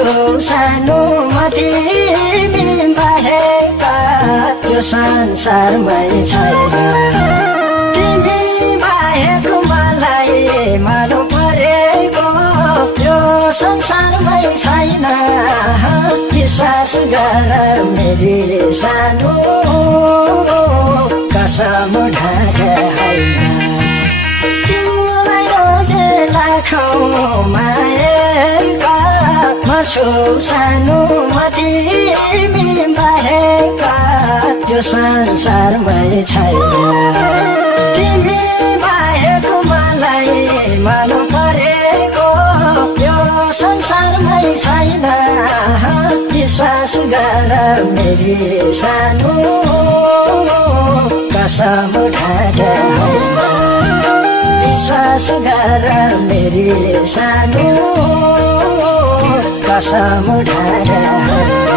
छु सानोमा तिमी बाहेका यो संसारमै छैन तिमी बाहेक मलाई मानु परेको यो संसारमै छैन विश्वास गर मेरी सानो कसम ढाका होइन तिमीलाई रोजे लाखौँ माएका म छु सानोमा तिमी बाहेका यो संसारमै छैन तिमी बाहेक मलाई मानु परेको यो संसारमै छैन विश्वास गर मेरी सानो कसम ढाका होइन विश्वास गर मेरी सानो कसम ढाका होइन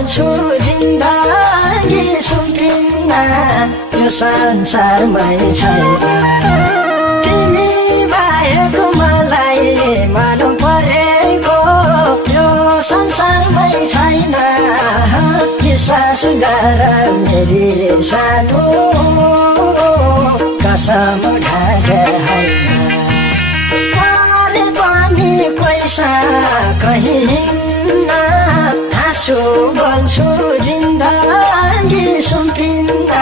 बोल्छु जिन्दगी सुकिन्न यो संसारमै छैन तिमी बाहेक मलाई मानु परेको यो संसारमै छैन विश्वास गर मेरी सानो कसम ढाका होइन परे पनि पैसा कहीँ बोल्छु जिन्दगी सुकिन्न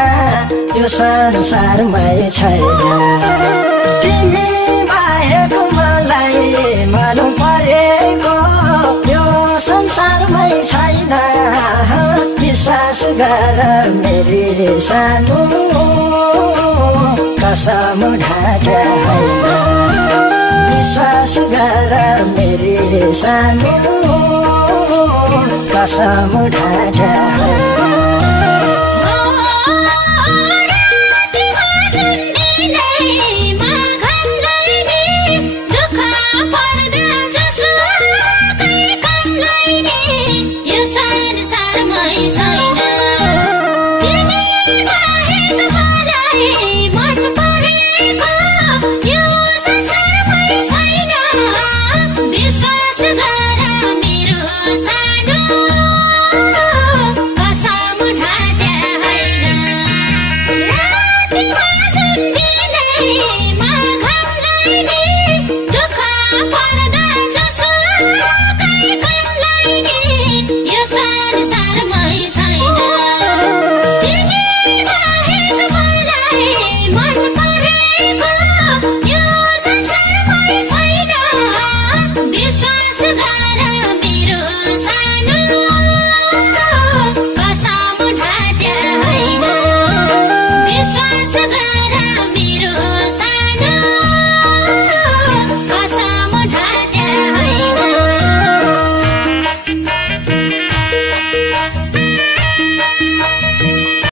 यो संसारमै छैन तिमी बाहेक मलाई मानु परेको यो संसारमै छैन विश्वास गर मेरी सानो कसम ढाका होइन विश्वास गर मेरी सानो कसम ढाका